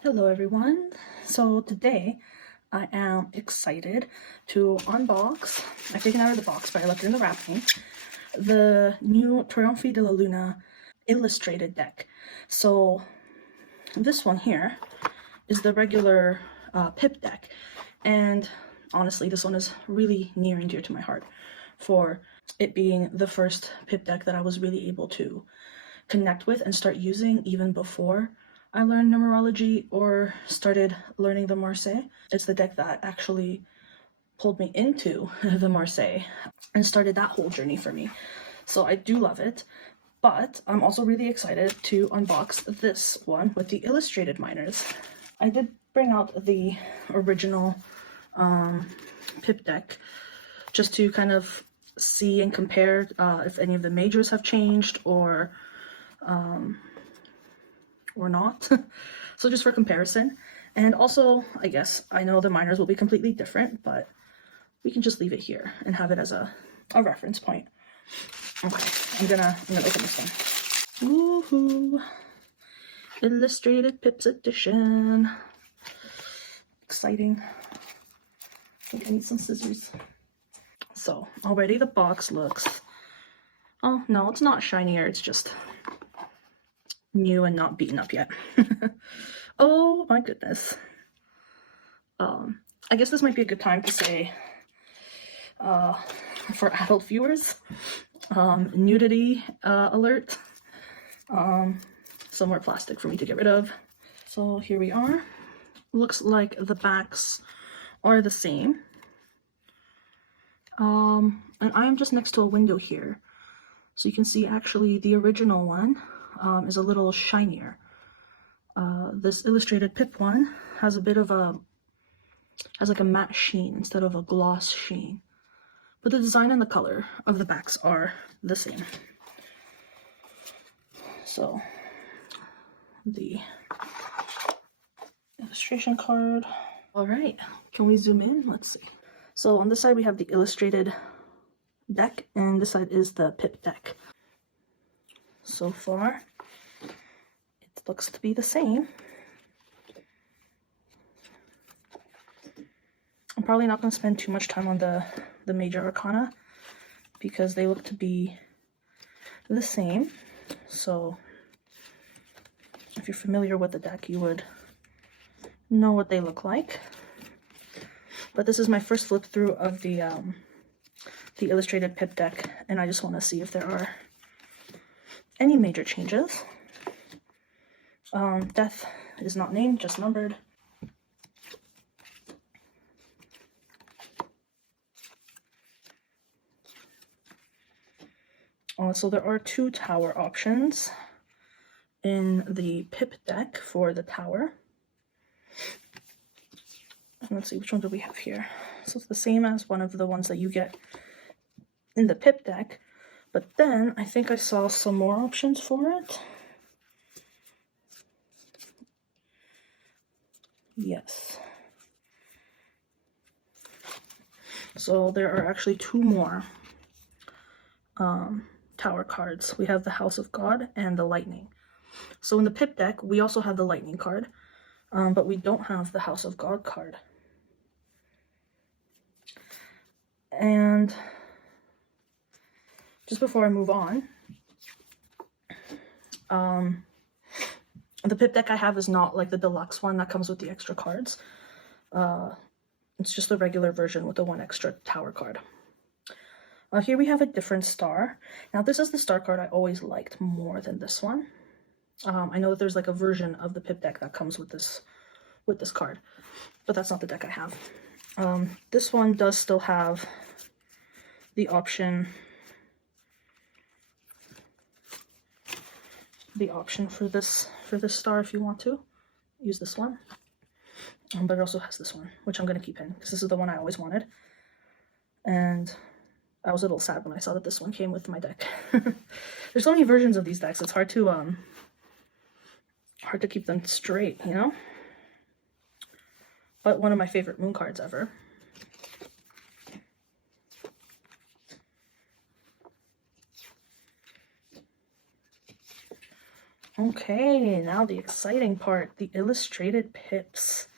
Hello everyone. So today I am excited to unbox, I've taken out of the box but I left it in the wrapping, the new Trionfi Della illustrated deck. So this one here is the regular pip deck, and honestly this one is really near and dear to my heart for it being the first pip deck that I was really able to connect with and start using even before I learned numerology or started learning the Marseille. It's the deck that actually pulled me into the Marseille and started that whole journey for me. So I do love it, but I'm also really excited to unbox this one with the illustrated minors. I did bring out the original pip deck just to kind of see and compare if any of the majors have changed or not. So just for comparison. And also, I guess, I know the minors will be completely different, but we can just leave it here and have it as a reference point. Okay, I'm gonna open this one. Woohoo! Illustrated Pips edition. Exciting. I think I need some scissors. So already the box looks, oh no, it's not shinier, it's just new and not beaten up yet. Oh my goodness. I guess this might be a good time to say, for adult viewers, nudity alert. Some more plastic for me to get rid of. So here we are. Looks like the backs are the same. And I am just next to a window here, so you can see actually the original one is a little shinier. This illustrated pip one has a bit of has like a matte sheen instead of a gloss sheen, but the design and the color of the backs are the same. So the illustration card. All right, can we zoom in? Let's see. So on this side we have the illustrated deck, and this side is the pip deck. So far it looks to be the same. I'm probably not going to spend too much time on the major arcana because they look to be the same. So if you're familiar with the deck, you would know what they look like. But this is my first flip through of the illustrated pip deck, and I just want to see if there are any major changes. Death is not named, just numbered. So there are 2 tower options in the pip deck for the tower. And let's see, which one do we have here? So it's the same as one of the ones that you get in the pip deck, but then I think I saw some more options for it. Yes. So there are actually 2 more tower cards. We have the House of God and the Lightning. So in the pip deck, we also have the Lightning card, but we don't have the House of God card. And just before I move on, the pip deck I have is not like the deluxe one that comes with the extra cards. It's just the regular version with the 1 extra tower card. Here we have a different star. Now this is the star card I always liked more than this one. I know that there's like a version of the pip deck that comes with this card, but that's not the deck I have. This one does still have the option for this star if you want to use this one. But it also has this one, which I'm going to keep in because this is the one I always wanted. And I was a little sad when I saw that this one came with my deck. There's so many versions of these decks, it's hard to keep them straight, you know? But one of my favorite moon cards ever. Okay, now the exciting part, the illustrated pips.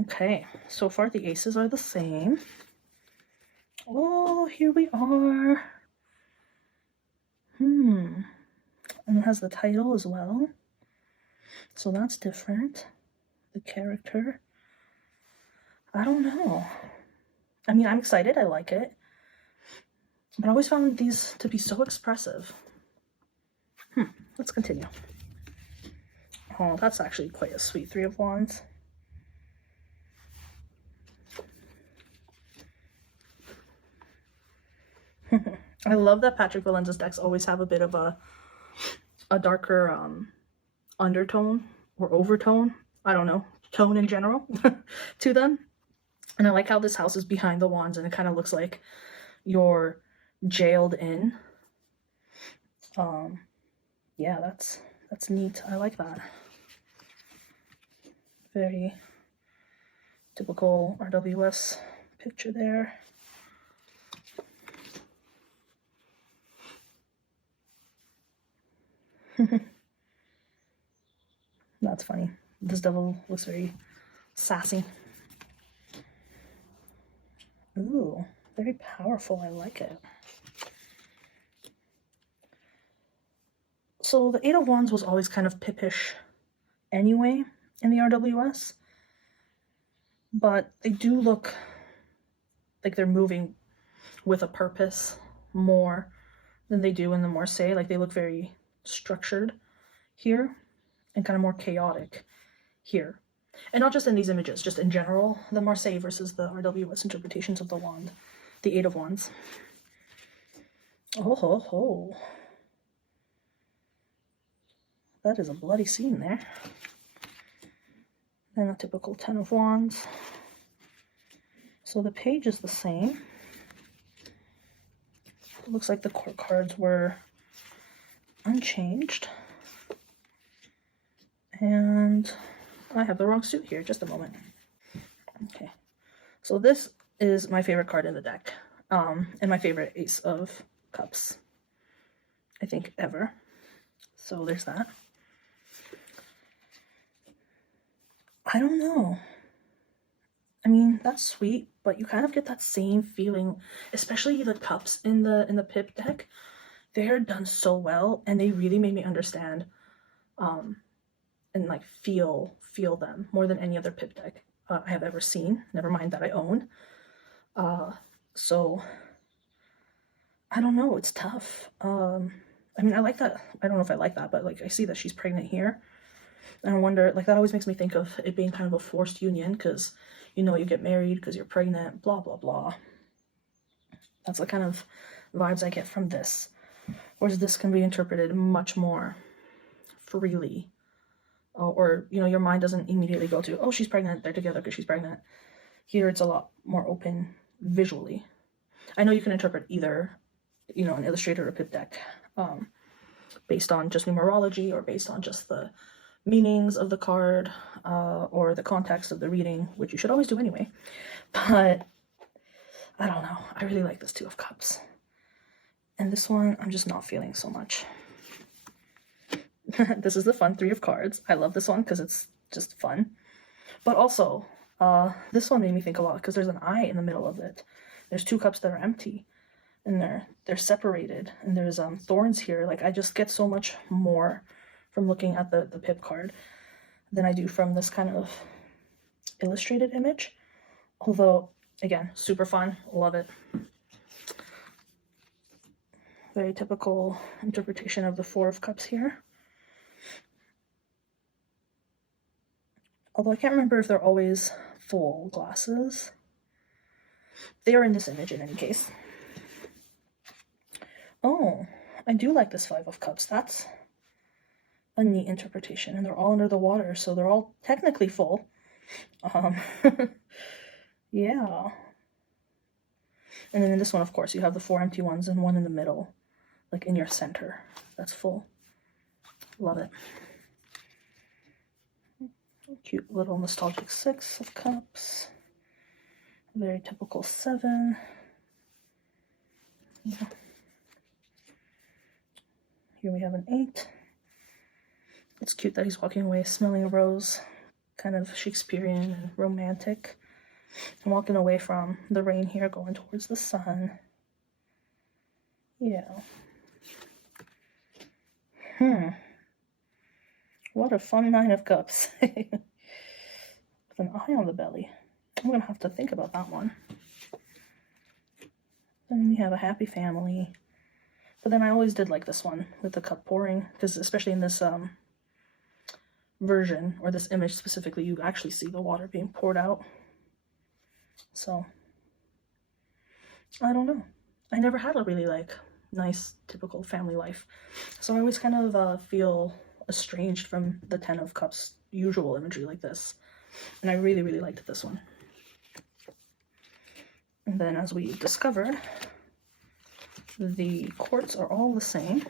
Okay, so far the aces are the same. Oh, here we are. And it has the title as well. So that's different. The character. I don't know. I mean, I'm excited. I like it. But I always found these to be so expressive. Let's continue. Oh, that's actually quite a sweet Three of Wands. I love that Patrick Valenza's decks always have a bit of a darker undertone or overtone, I don't know, tone in general to them. And I like how this house is behind the wands and it kind of looks like you're jailed in. Yeah, that's neat. I like that. Very typical RWS picture there. That's funny. This devil looks very sassy. Ooh, very powerful. I like it. So the Eight of Wands was always kind of pippish anyway in the RWS, but they do look like they're moving with a purpose more than they do in the Marseille. Like they look very structured here and kind of more chaotic here. And not just in these images, just in general, the Marseille versus the RWS interpretations of the wand, the Eight of Wands. Oh ho ho. That is a bloody scene there. Then a typical Ten of Wands. So the page is the same. It looks like the court cards were unchanged. And I have the wrong suit here, just a moment. Okay, so this is my favorite card in the deck, and my favorite Ace of Cups, I think, ever. So there's that. I don't know. I mean, that's sweet, but you kind of get that same feeling, especially the cups in the pip deck. They're done so well, and they really made me understand and like feel them more than any other pip deck I have ever seen, never mind that I own. So I don't know, it's tough. I mean, I like that. I don't know if I like that, but like I see that she's pregnant here, and I wonder, like, that always makes me think of it being kind of a forced union, because you know, you get married because you're pregnant, blah blah blah. That's the kind of vibes I get from this. Whereas this can be interpreted much more freely, or you know, your mind doesn't immediately go to, oh, she's pregnant, they're together because she's pregnant. Here it's a lot more open visually. I know you can interpret either, you know, an illustrator or pip deck based on just numerology, or based on just the meanings of the card, or the context of the reading, which you should always do anyway. But I don't know, I really like this Two of Cups, and this one I'm just not feeling so much. This is the fun Three of Cards. I love this one because it's just fun, but also this one made me think a lot because there's an eye in the middle of it. There's two cups that are empty, and they're separated, and there's thorns here. Like, I just get so much more from looking at the pip card than I do from this kind of illustrated image. Although, again, super fun, love it. Very typical interpretation of the Four of Cups here. Although I can't remember if they're always full glasses. They are in this image in any case. Oh, I do like this Five of Cups. That's a neat interpretation. And they're all under the water, so they're all technically full. Yeah. And then in this one, of course, you have the four empty ones and one in the middle, like in your center. That's full. Love it. Cute little nostalgic Six of Cups. Very typical Seven. Yeah. Here we have an 8. It's cute that he's walking away smelling a rose, kind of Shakespearean and romantic. I'm walking away from the rain here, going towards the sun. Yeah. What a fun Nine of Cups. With an eye on the belly. I'm going to have to think about that one. Then we have a happy family. But then I always did like this one with the cup pouring, because especially in this version, or this image specifically, you actually see the water being poured out. So, I don't know. I never had a really like nice typical family life. So I always kind of feel estranged from the Ten of Cups usual imagery like this. And I really, really liked this one. And then as we discovered, the quartz are all the same.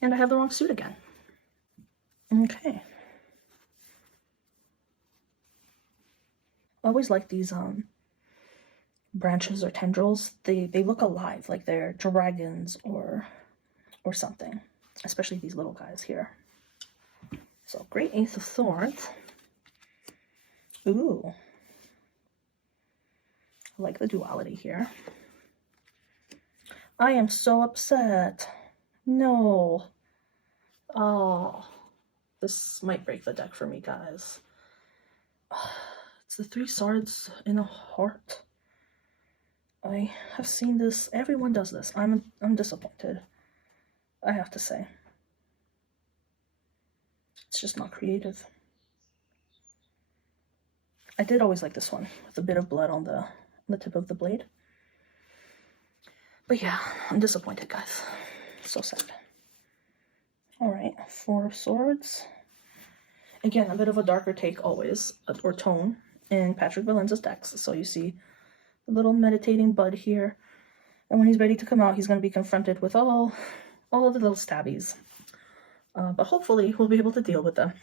And I have the wrong suit again. Okay. I always like these branches or tendrils. They look alive, like they're dragons or something. Especially these little guys here. So great Ace of Swords. Ooh. I like the duality here. I am so upset. No. Oh. This might break the deck for me, guys. It's the 3 swords in a heart. I have seen this. Everyone does this. I'm disappointed, I have to say. It's just not creative. I did always like this one, with a bit of blood on the tip of the blade. But yeah, I'm disappointed, guys. So sad. Alright, 4 of Swords. Again, a bit of a darker take always, or tone, in Patrick Valenza's decks. So you see the little meditating bud here. And when he's ready to come out, he's going to be confronted with all of the little stabbies. But hopefully we'll be able to deal with them.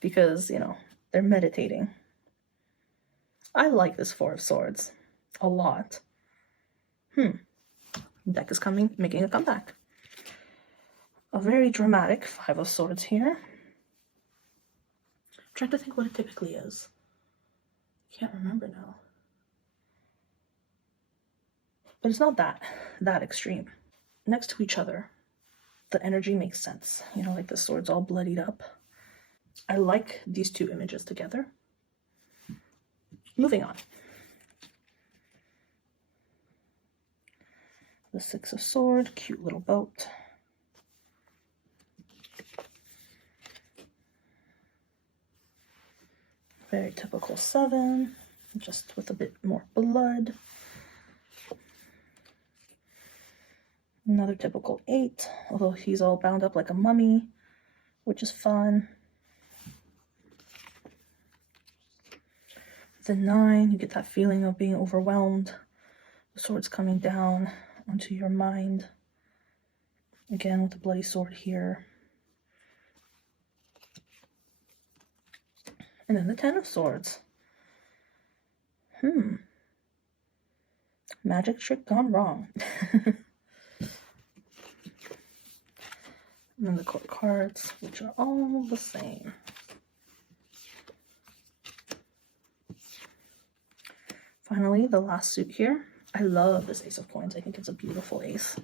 Because, you know, they're meditating. I like this 4 of Swords a lot. Deck is making a comeback. A very dramatic 5 of Swords here. I'm trying to think what it typically is. Can't remember now. But it's not that extreme. Next to each other, the energy makes sense. You know, like the swords all bloodied up. I like these 2 images together. Moving on. The 6 of Swords, cute little boat. Very typical 7, just with a bit more blood. Another typical 8, although he's all bound up like a mummy, which is fun. The 9, you get that feeling of being overwhelmed. The sword's coming down onto your mind. Again, with the bloody sword here. And then the 10 of Swords. Magic trick gone wrong. And then the court cards, which are all the same. Finally, the last suit here. I love this Ace of Coins. I think it's a beautiful ace.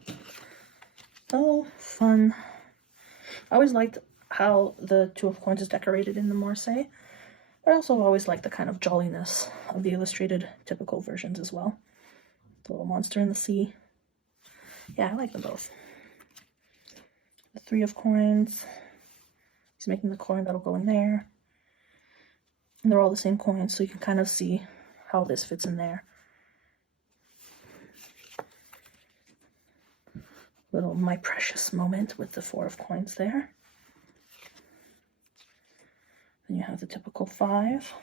Oh, fun. I always liked how the 2 of Coins is decorated in the Marseille. But I also always like the kind of jolliness of the illustrated typical versions as well. The little monster in the sea. Yeah, I like them both. The 3 of Coins. He's making the coin that'll go in there. And they're all the same coins, so you can kind of see how this fits in there. Little my precious moment with the 4 of Coins there. Then you have the typical 5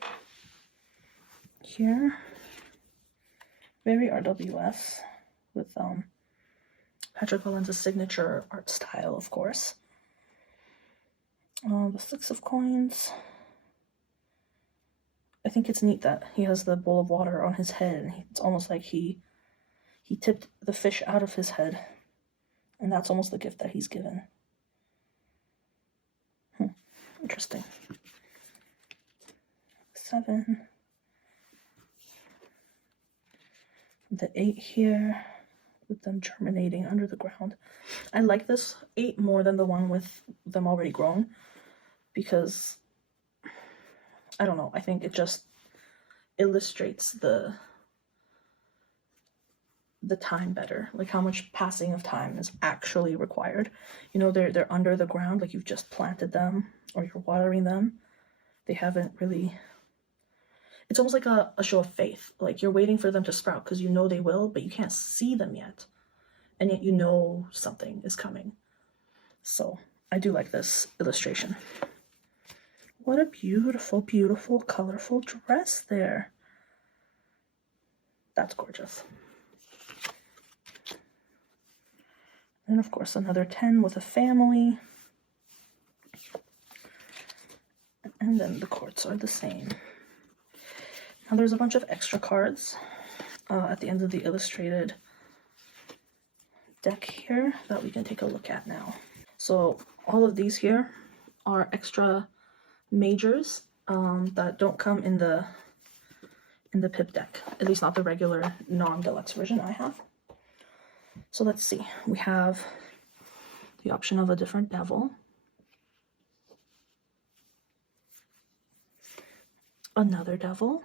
here. Very RWS with Patrick Valenza's signature art style, of course. The 6 of Coins. I think it's neat that he has the bowl of water on his head, and it's almost like he tipped the fish out of his head, and that's almost the gift that he's given. Interesting. 7. The 8 here with them germinating under the ground. I like this 8 more than the one with them already grown because, I don't know, I think it just illustrates the time better, like how much passing of time is actually required. You know, they're under the ground, like you've just planted them or you're watering them. They haven't really, it's almost like a show of faith. Like you're waiting for them to sprout because you know they will, but you can't see them yet. And yet you know something is coming. So I do like this illustration. What a beautiful, beautiful, colorful dress there. That's gorgeous. And of course another 10 with a family. And then the quartz are the same. Now there's a bunch of extra cards at the end of the illustrated deck here that we can take a look at now. So all of these here are extra majors that don't come in the pip deck, at least not the regular non-deluxe version I have. So let's see, we have the option of a different devil, another devil.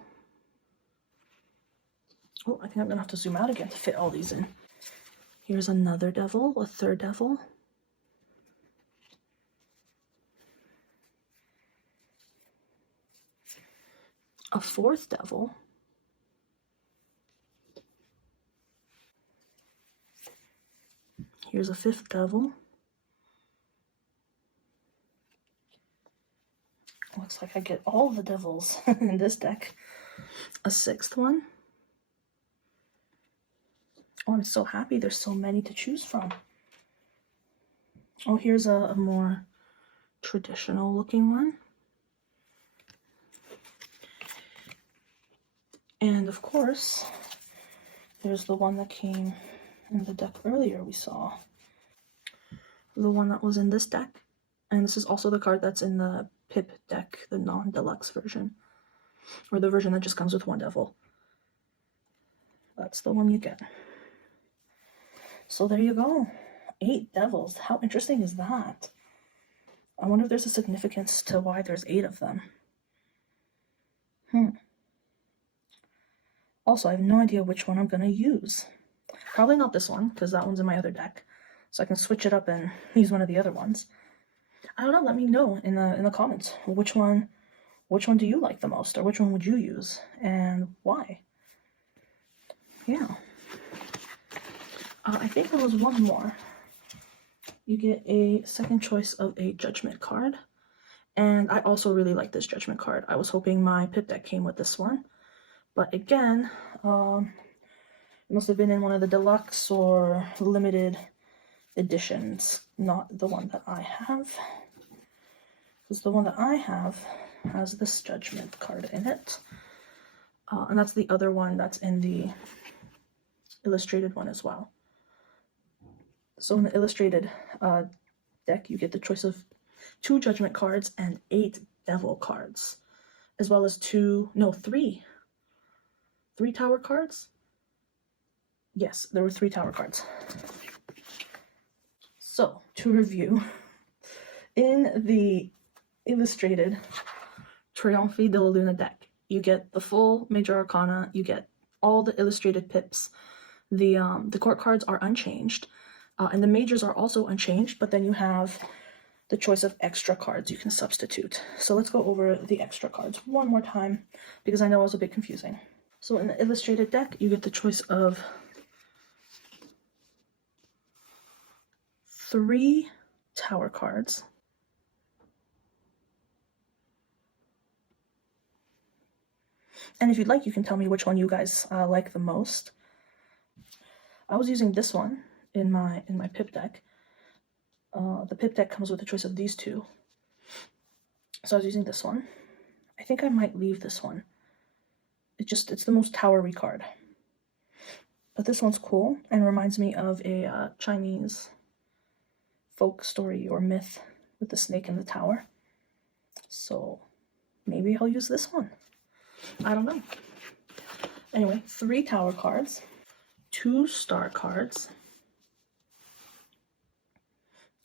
Oh, I think I'm gonna have to zoom out again to fit all these in. Here's another devil, a third devil. A fourth devil. Here's a fifth devil. Looks like I get all the devils in this deck. A sixth one. Oh, I'm so happy there's so many to choose from. Oh, here's a more traditional looking one. And of course, there's the one that came in the deck earlier we saw. The one that was in this deck. And this is also the card that's in the pip deck, the non-deluxe version. Or the version that just comes with one devil. That's the one you get. So there you go. 8 devils. How interesting is that? I wonder if there's a significance to why there's 8 of them. Also, I have no idea which one I'm going to use. Probably not this one, because that one's in my other deck. So I can switch it up and use one of the other ones. I don't know, let me know in the comments. Which one do you like the most? Or which one would you use? And why? Yeah. I think there was one more. You get a second choice of a judgment card. And I also really like this judgment card. I was hoping my pip deck came with this one. But again, it must have been in one of the deluxe or limited editions, not the one that I have. Because the one that I have has this judgment card in it. And that's the other one that's in the illustrated one as well. So in the illustrated deck, you get the choice of 2 judgment cards and 8 devil cards, as well as 3 tower cards. Yes, there were 3 tower cards. So to review, in the illustrated Trionfi Della Luna deck, you get the full major arcana, you get all the illustrated pips. The court cards are unchanged. And the majors are also unchanged, but then you have the choice of extra cards you can substitute. So let's go over the extra cards one more time, because I know it was a bit confusing. So in the illustrated deck, you get the choice of 3 tower cards, and if you'd like, you can tell me which one you guys like the most. I was using this one in my pip deck. The pip deck comes with a choice of these 2. So I was using this one. I think I might leave this one. It's the most towery card. But this one's cool and reminds me of a Chinese folk story or myth with the snake in the tower. So maybe I'll use this one. I don't know. Anyway, 3 tower cards, 2 star cards.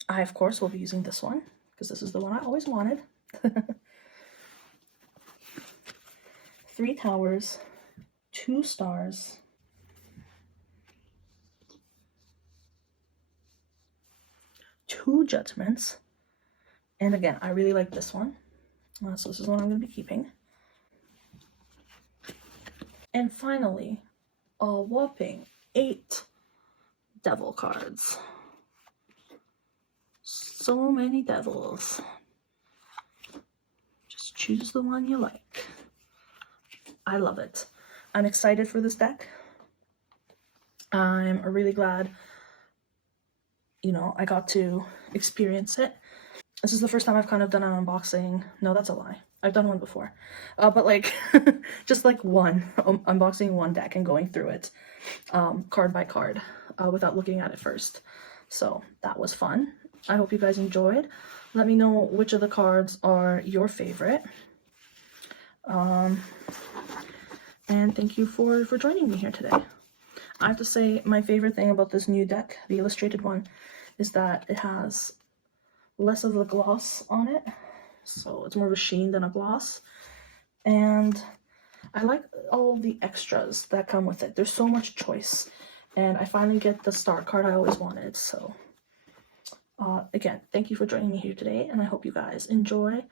I, of course, will be using this one because this is the one I always wanted. 3 towers, 2 stars, 2 judgments, and again, I really like this one, so this is one I'm going to be keeping. And finally, a whopping 8 devil cards. So many devils. Just choose the one you like. I love it. I'm excited for this deck. I'm really glad, you know, I got to experience it. This is the first time I've kind of done an unboxing. No, that's a lie. I've done one before. But like, just like unboxing one deck and going through it card by card without looking at it first. So that was fun. I hope you guys enjoyed. Let me know which of the cards are your favorite. And thank you for joining me here today. I have to say my favorite thing about this new deck, the illustrated one, is that it has less of the gloss on it. So it's more of a sheen than a gloss. And I like all the extras that come with it. There's so much choice. And I finally get the star card I always wanted. So again, thank you for joining me here today. And I hope you guys enjoy.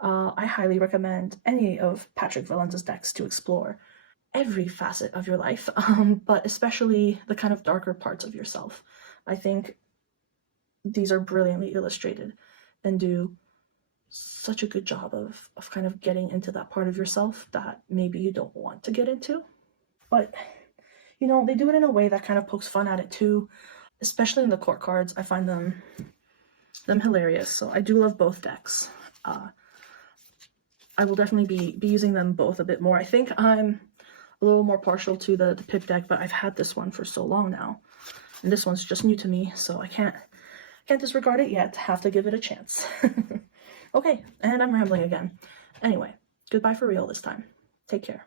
I highly recommend any of Patrick Valenza's decks to explore every facet of your life, but especially the kind of darker parts of yourself. I think these are brilliantly illustrated and do such a good job of kind of getting into that part of yourself that maybe you don't want to get into. But, you know, they do it in a way that kind of pokes fun at it too, especially in the court cards. I find them hilarious. So I do love both decks. I will definitely be using them both a bit more. I think I'm a little more partial to the Pip deck, but I've had this one for so long now. And this one's just new to me, so I can't disregard it yet. Have to give it a chance. Okay, and I'm rambling again. Anyway, goodbye for real this time. Take care.